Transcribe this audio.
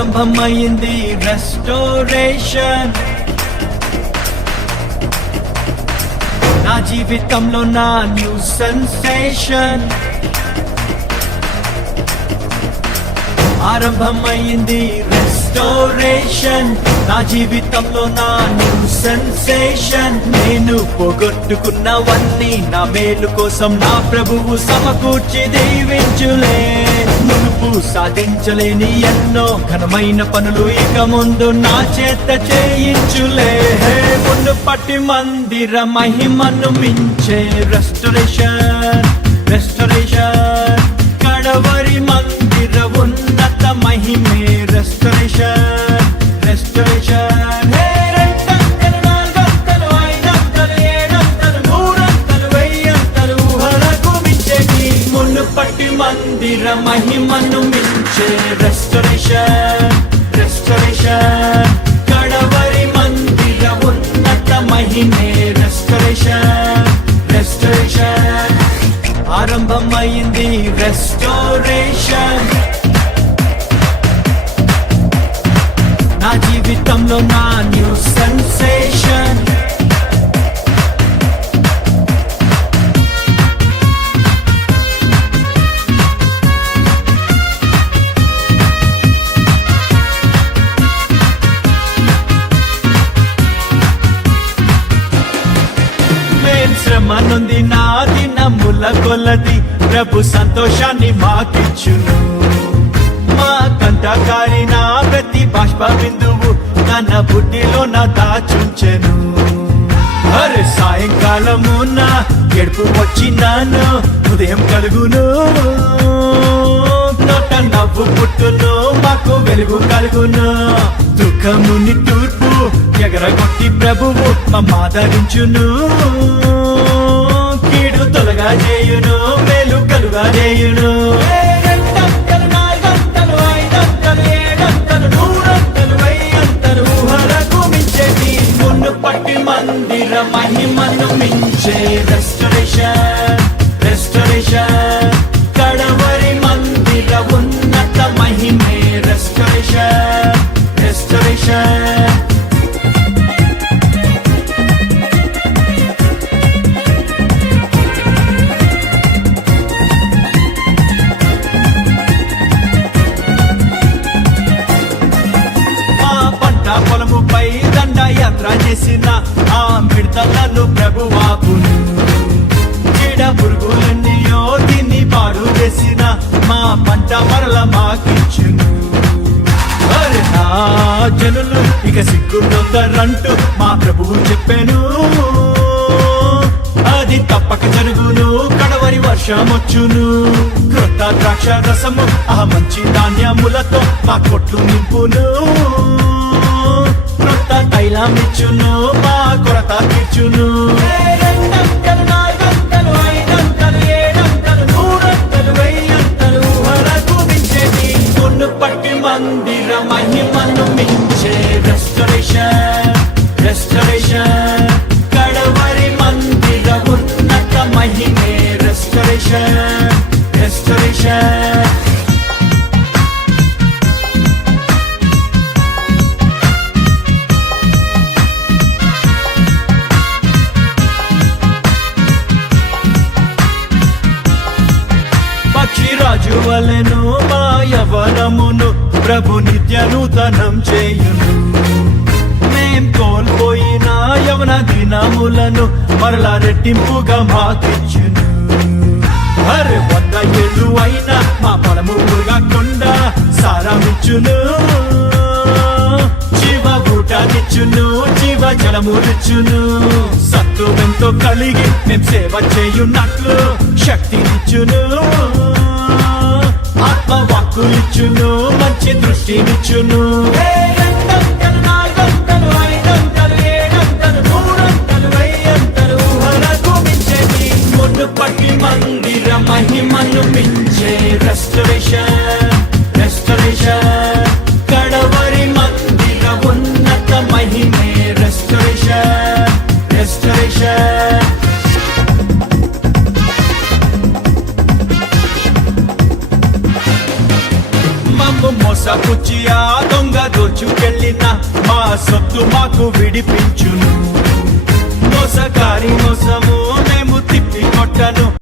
ఆరంభమైంది రెస్టోరేషన్. నా జీవితంలో నా న్యూ సెన్సేషన్. ఆరంభమైంది రెస్టోరేషన్. నా జీవితంలో నా న్యూ సెన్సేషన్. నేను పోగొట్టుకున్నవన్నీ నా మేలు కోసం నా ప్రభువు సమకూర్చి దీవించులే. మునుపు సాధించలేని ఎన్నో ఘనమైన పనులు ఇక ముందు నా చేత చేయించులే. మునుపటి మందిర మహిమను మించే రెస్టోరేషన్. రెస్టోరేషన్ కడవరి మందిర ఉన్నత మహిమే రెస్టోరేషన్. రెస్టోరేషన్ రెండంతలు, నాలుగంతలు, ఐదంతలు, ఏడంతలు, నూరంతలు, వెయ్యంతలు ఊహలకు మించేటి మునుపటి మందిర మహిమను మించే రెస్టోరేషన్. రెస్టోరేషన్ కడవరి మందిర ఉన్నత మహిమే రెస్టోరేషన్. రెస్టోరేషన్ ఆరంభమైంది రెస్టోరేషన్. నా జీవితంలో నా న్యూ సెన్సేషన్. మేం శ్రమ నొంది నా దినముల కొలది ప్రభు సంతోషాన్ని మాకిచ్చును. మా కంటకారి నా ప్రతి బాష్ప బిందువు తన బుడ్డిలో నా దాచుంచెను. అరే సాయంకాలము నా ఎడుపు వచ్చినాను, ఉదయం కలుగును, నోట నవ్వు పుట్టును, మాకు వెలుగు కలుగును. దుఃఖముని తూర్పు ఎగరగొట్టి ప్రభువు మమ్మాదరించును. కీడు తొలగా చేయును, మేలు కలుగా చేయును. రెండంతలు, నాలుగంతలు, ఐదంతలు, ఏడంతలు, నూరంతలు, వెయ్యంతలు ఊహలకు మించేటి మునుపటి మందిర మహిమను మించే రెస్టోరేషన్. రెస్టోరేషన్ కడవరి మందిర ఉన్నత మహిమే రెస్టోరేషన్. రెస్టోరేషన్ పొలముపై దండయాత్ర చేసిన ఆ మిడతలను ప్రభువాపును. చీడ పురుగులన్నీయో దీన్ని పాడు చేసిన మా పంట మరల మాకిచ్చును. అరే నా జనులు ఇక సిగ్గుండొద్దరంటూ మా ప్రభువు చెప్పాను. అది తప్పక జరుగును, కడవరి వర్షమొచ్చును. క్రొత్త ద్రాక్ష రసము ఆ మంచి ధాన్యములతో మా కొట్లు నింపును. క్రొత్త తైలమిచ్చును, మా కొరత తీర్చును. రెండంతలు, నాలుగంతలు, ఐదంతలు, ఏడంతలు, నూరంతలు, వెయ్యంతలు ఊహలకు మించేటి మునుపటి మందిర మహిమను మించే రెస్టోరేషన్. రెస్టోరేషన్ కడవరి మందిర ఉన్నత మహిమే రెస్టోరేషన్. రెస్టోరేషన్ పక్షిరాజు వలెను మా యవ్వనమును ప్రభు నిత్య నూతనం చేయును. మేం కోల్పోయిన యవన దినములను మరలా రెట్టింపుగా మాకిచ్చును. అరే 100 ఏళ్ళు అయినా మా పొలము మురగకుండా సారమిచ్చును. జీవ ఊటనిచ్చును, జీవ జలమునిచ్చును. సత్తువెంతో కలిగి మేం సేవ చేయున్నట్లు శక్తినిచ్చును. ఆత్మవాక్కులిచ్చును, మంచి దృష్టినిచ్చును. రెండంతలు, నాలుగంతలు, ఐదంతలు, ఏడంతలు, నూరంతలు, వెయ్యంతలు ఊహలకు మించేటి మునుపటి మందిర మహిమను మించే రెస్టోరేషన్. రెస్టోరేషన్ కడవరి మందిర ఉన్నత మహిమే రెస్టోరేషన్. రెస్టోరేషన్ మోసపుచ్చి ఆ దొంగ దోచుకెళ్ళిన మా సొత్తు మాకు విడిపించును. మోసగారి మోసము మేము తిప్పి కొట్టను.